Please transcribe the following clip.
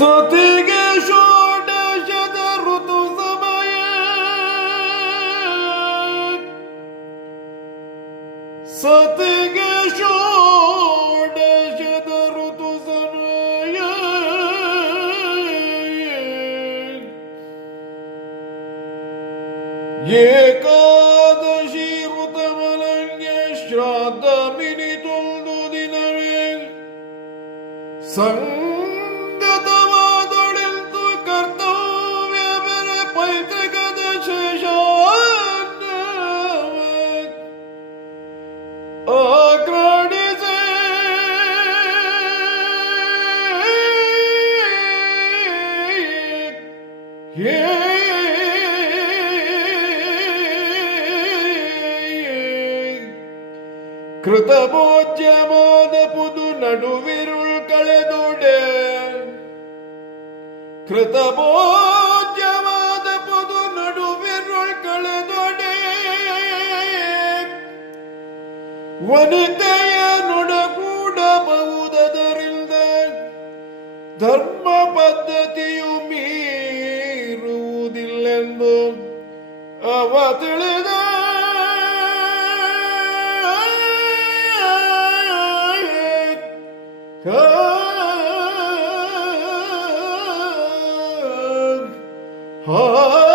ಸತಿಗೆ ಷೋಡಶದ ಋತು ಸಮಯ ಸತಿಗೆ ಷೋಡಶದ ಋತು ಸಮಯ ಏಕಾದಶಿ ಋತಮಲಂಗೆ ಶ್ರಾದ್ದ ಮಿನಿತೊಂದು ದಿನವೇ ಸಂಗತವಾದೊಳೆಂತು ಕರ್ತವ್ಯ ಬೆರೆ ಪೈತೃಕದ ಶೇಷ ಆಗ್ರಣಿಸೆ ಕೃತಭೋಜ್ಯವಾದ ಪುದು ನಡುವಿರುಳ್ ಕಳೆದೊಡೆ ಕೃತಭೋಜ್ಯವಾದ ಪುದು ನಡುವಿರುಳ್ ಕಳೆದೊಡೆ ವನಿತೆಯ ನುಡಗೂಡಬಹುದರಿಂದ ಧರ್ಮ ಪದ್ಧತಿಯು ಮೀರುವುದಿಲ್ಲೆಂದು ಅವ ತಿಳಿದ ha